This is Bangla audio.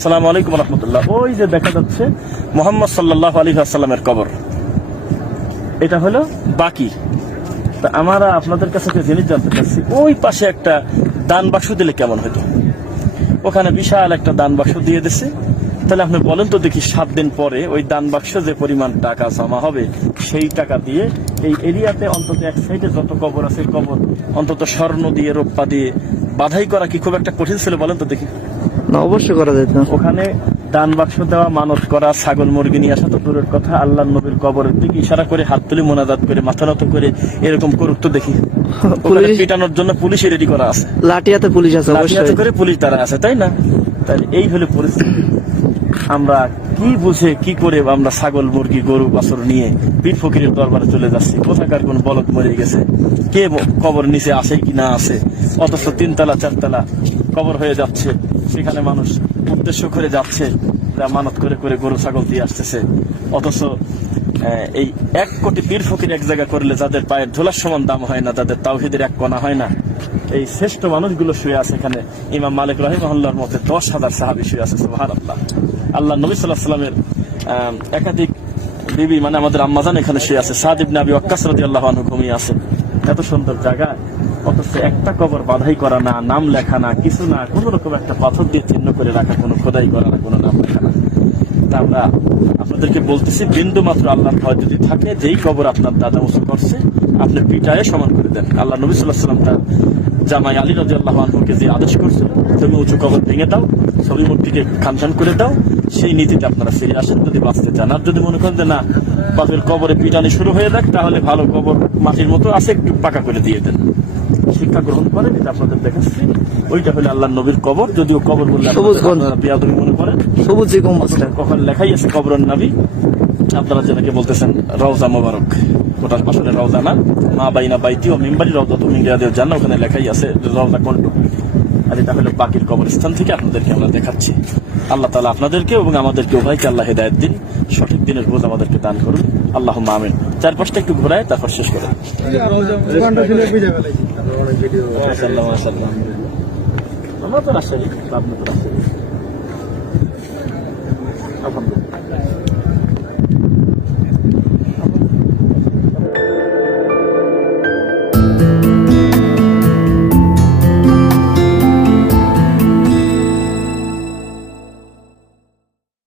আসসালামু আলাইকুম রহমতুল্লাহ। ওই যে দেখা যাচ্ছে মুহাম্মদ সাল্লাল্লাহু আলাইহি ওয়াসাল্লামের কবর, এটা হলো বাকি। তা আমরা আপনাদের কাছে একটা জিনিস জানতে চাচ্ছি, ওই পাশে একটা দান বাক্স দিলে কেমন হতো? ওখানে বিশাল একটা দান বাক্স দিয়ে দিছে। তাহলে আপনি বলেন তো দেখি, 7 দিন পরে ওই দান বাক্স যে পরিমাণ টাকা জমা হবে, সেই টাকা দিয়ে এই এরিয়াতে অন্তত এক সাইডে যত কবর আছে কবর অন্তত স্বর্ণ দিয়ে রূপা দিয়ে বাধাই করা কি খুব একটা কঠিন ছিল? বলেন তো দেখি। না, অবশ্যই করা যেত। ওখানে দান বাক্স দেওয়া, মানত করা, ছাগল মুরগি নিয়ে আসা তো দূরের কথা, আল্লাহর নবীর কবরের দিকে ইশারা করে হাত তুলে মোনাজাত করে মাথা নত করে এরকম করুক তো দেখি। ওখানে পিটানোর জন্য পুলিশ রেডি করা আছে, লাঠি হাতে পুলিশ আছে, লাঠি হাতে করে পুলিশ তারা আছে, তাই না? তাহলে এই হলো পরিস্থিতি। আমরা কি বুঝে কি করে আমরা ছাগল মুরগি গরু বাছুর নিয়ে পীর ফকিরের দরবারে চলে যাচ্ছি? কোথাকার কোন বলদ মরে গেছে, কে কবর নিচে আসে কি না আসে, অথচ 3 তলা 4 তলা কবর হয়ে যাচ্ছে, সেখানে মানুষ উদ্দেশ্য করে যাচ্ছে, মানত করে করে গরু ছাগল দিয়ে আসতেছে। অথচ এই 1 কোটি পীর ফকির এক জায়গা করলে যাদের পায়ের ধুলার সমান দাম হয় না, যাদের তাওহীদের 1 কণা হয় না, এই শ্রেষ্ঠ মানুষগুলো শুয়ে আছে এখানে। ইমাম মালিক রাহিমাহুল্লাহর মতে 10,000 সাহাবী শুয়ে আছে। সুবহানাল্লাহ। আল্লাহ নবী সাল্লাল্লাহু আলাইহি ওয়াসাল্লামের একাধিক বিবি, মানে আমাদের আম্মাজান এখানে শুয়ে আছে। সাদ ইবনে আবি ওয়াক্কাস রাদিয়াল্লাহু আনহু ঘুমিয়ে আছে। এত সুন্দর জায়গা, অথচ একটা কবর বাধাই করা না, নাম লেখা না, কিছু না, কোন রকম একটা পাথর দিয়ে চিহ্ন করে রাখা, কোনো খোদাই করা না, কোনো নাম লেখা না। তা আমরা আপনাদেরকে বলতেছি, বিন্দু মাত্র আল্লাহর ভয় যদি থাকে, যেই কবর আপনার দাদা উঁচু করছে আপনি পিটায়ে সমান করে দেন। আল্লাহ নবী সাল্লাল্লাহু আলাইহি ওয়াসাল্লাম তার জামাই আলী রাদিয়াল্লাহু আনহুকে যে আদেশ করছিল, তুমি উঁচু কবর ভেঙে দাও, ছবি মূর্তিকে খানখান করে দাও, সেই নীতিতে আপনারা ফিরে আসেন যদি বাঁচতে চান। আর যদি মনে করেন যে না, বাপের কবরে পিটানি শুরু হয়ে যাক, তাহলে ভালো কবর মাটির মতো আছে, একটু পাকা করে দিয়ে দেন। শিক্ষা গ্রহণ করেন, এটা আপনাদের দেখাচ্ছি। ওইটা হলো আল্লাহ নবীর কবর। যদিও কবর বললে আপনারা বেয়াদবি মনে করেন, সবুজ কখন লেখাই আছে কবরের নবী। আপনারা যেটাকে বলতেছেন রওজা মোবারক, ওটার আসলে রওজা না, মা বাইনা বাইতি ও মিম্বারি রওজা তুমি ইংরেজির জানা, ওখানে লেখাই আছে রওজা কোনটা। আর এটা হলো বাকির কবরস্থান থেকে আপনাদেরকে আমরা দেখাচ্ছি। আল্লাহ তাআলা আপনাদেরকে এবং আমাদেরকে উভয়কে আল্লাহ হেদায়েত দিন, সঠিক দিনের বোঝ আমাদেরকে দান করুন। আল্লাহুম্মা আমিন। চারপাশটা একটু ঘোরায় তারপর শেষ করে। আমরা তো রাজশাহী, আপনি তো রাজশাহী। আলহামদুলিল্লাহ।